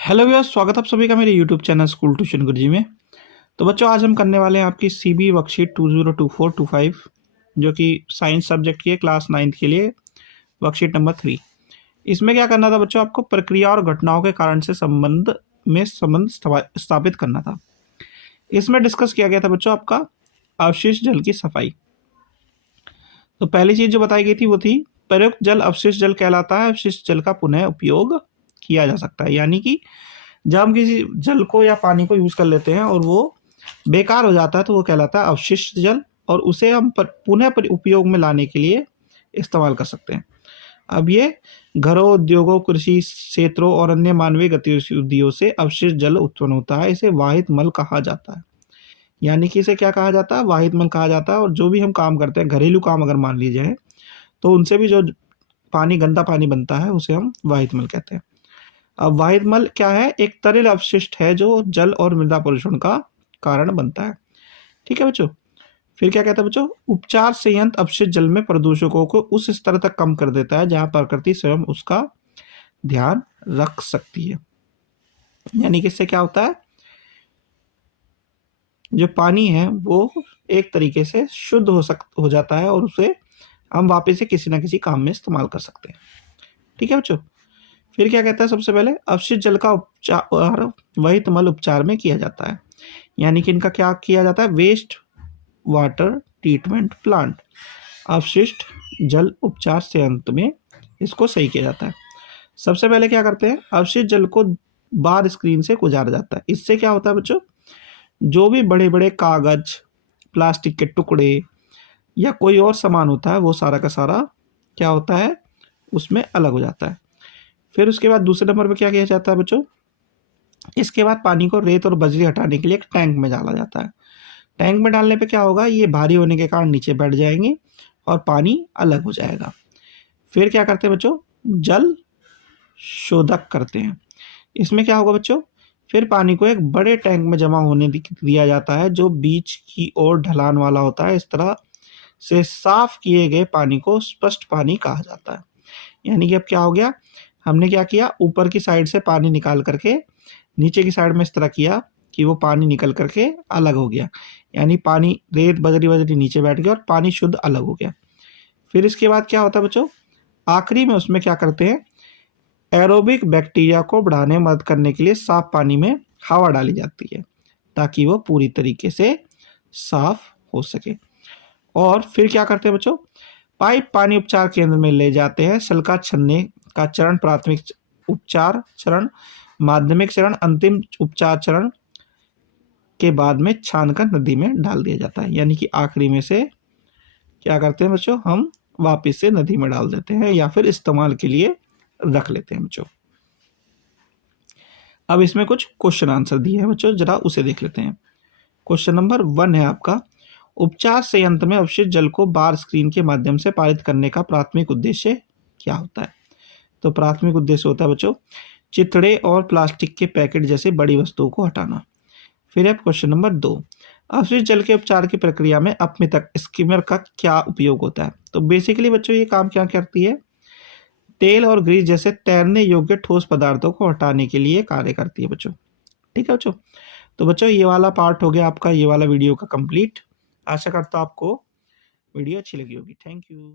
Hello viewers, स्वागत है आप सभी का मेरे यूट्यूब चैनल स्कूल ट्यूशन गुरुजी में। तो बच्चों, आज हम करने वाले हैं आपकी सीबी वर्कशीट 2024-25 जो कि साइंस सब्जेक्ट की है, क्लास 9th के लिए वर्कशीट नंबर 3। इसमें क्या करना था बच्चों, आपको प्रक्रिया और घटनाओं के कारण से संबंध स्थापित करना था। इसमें डिस्कस किया गया था बच्चों आपका अवशिष्ट जल की सफाई। तो पहली चीज जो बताई गई थी वो थी प्रयुक्त जल अवशिष्ट जल कहलाता है। अवशिष्ट जल का पुनः उपयोग किया जा सकता है, यानी कि जब हम किसी जल को या पानी को यूज कर लेते हैं और वो बेकार हो जाता है तो वो कहलाता है अवशिष्ट जल, और उसे हम पुनः उपयोग में लाने के लिए इस्तेमाल कर सकते हैं। अब ये घरों, उद्योगों, कृषि क्षेत्रों और अन्य मानवीय गतिविधियों से अवशिष्ट जल उत्पन्न होता है। इसे वाहित मल कहा जाता है। यानी कि इसे क्या कहा जाता है? वाहित मल कहा जाता है। और जो भी हम काम करते हैं, घरेलू काम अगर मान लीजिए, तो उनसे भी जो पानी, गंदा पानी बनता है, उसे हम वाहित मल कहते हैं। अब वाहित मल क्या है? एक तरल अवशिष्ट है जो जल और मृदा प्रदूषण का कारण बनता है। ठीक है बच्चों। फिर क्या कहता है बच्चों? उपचार संयंत्र अपशिष्ट जल में प्रदूषकों को उस स्तर तक कम कर देता है जहां प्रकृति स्वयं उसका ध्यान रख सकती है। यानी कि इससे क्या होता है, जो पानी है वो एक तरीके से शुद्ध हो जाता है और उसे हम वापस से किसी ना किसी काम में इस्तेमाल कर सकते हैं। ठीक है बच्चों। फिर क्या कहता है? सबसे पहले अवशिष्ट जल का उपचार वहित मल उपचार में किया जाता है। यानी कि इनका क्या किया जाता है? वेस्ट वाटर ट्रीटमेंट प्लांट, अवशिष्ट जल उपचार संयंत्र में इसको सही किया जाता है। सबसे पहले क्या करते हैं? अवशिष्ट जल को बार स्क्रीन से गुजारा जाता है। इससे क्या होता है बच्चों? जो भी बड़े बड़े कागज, प्लास्टिक के टुकड़े या कोई और सामान होता है, वो सारा का सारा क्या होता है, उसमें अलग हो जाता है। फिर उसके बाद दूसरे नंबर पर क्या किया जाता है बच्चों? इसके बाद पानी को रेत और बजरी हटाने के लिए एक टैंक में डाला जाता है। टैंक में डालने पे क्या होगा? ये भारी होने के कारण नीचे बैठ जाएंगे और पानी अलग हो जाएगा। फिर क्या करते हैं बच्चों? जल शोधक करते हैं। इसमें क्या होगा बच्चों? फिर पानी को एक बड़े टैंक में जमा होने दिया जाता है जो बीच की ओर ढलान वाला होता है। इस तरह से साफ किए गए पानी को स्पष्ट पानी कहा जाता है। यानी कि अब क्या हो गया? हमने क्या किया? ऊपर की साइड से पानी निकाल करके नीचे की साइड में इस तरह किया कि वो पानी निकल करके अलग हो गया। यानी पानी, रेत बजरी बजरी नीचे बैठ गया और पानी शुद्ध अलग हो गया। फिर इसके बाद क्या होता है बच्चों? आखिरी में उसमें क्या करते हैं? एरोबिक बैक्टीरिया को बढ़ाने में मदद करने के लिए साफ पानी में हवा डाली जाती है ताकि वो पूरी तरीके से साफ हो सके। और फिर क्या करते हैं बच्चों? पाइप पानी उपचार केंद्र में ले जाते हैं। सल्का छन्ने का चरण प्राथमिक उपचार चरण, माध्यमिक चरण, अंतिम उपचार चरण के बाद में छानकर नदी में डाल दिया जाता है। यानी कि आखिरी में से क्या करते हैं बच्चों? हम वापस से नदी में डाल देते हैं या फिर इस्तेमाल के लिए रख लेते हैं बच्चों। अब इसमें कुछ क्वेश्चन आंसर दिए हैं बच्चों, जरा उसे देख लेते हैं। क्वेश्चन नंबर 1 है आपका, उपचार संयंत्र में अवशिष्ट जल को बार स्क्रीन के माध्यम से पारित करने का प्राथमिक उद्देश्य क्या होता है? तो प्राथमिक उद्देश्य होता है बच्चों चिथड़े और प्लास्टिक के पैकेट जैसे बड़ी वस्तुओं को हटाना। फिर है क्वेश्चन नंबर 2, अवशिष्ट जल के उपचार की प्रक्रिया में अपमितक स्किमर का क्या उपयोग होता है? तो बेसिकली बच्चों ये काम क्या करती है? तेल और ग्रीस जैसे तैरने योग्य ठोस पदार्थों को हटाने के लिए कार्य करती है बच्चों। ठीक है बच्चों। तो बच्चों ये वाला पार्ट हो गया आपका, ये वाला वीडियो का कंप्लीट। आशा करता हूँ आपको वीडियो अच्छी लगी होगी। Thank you.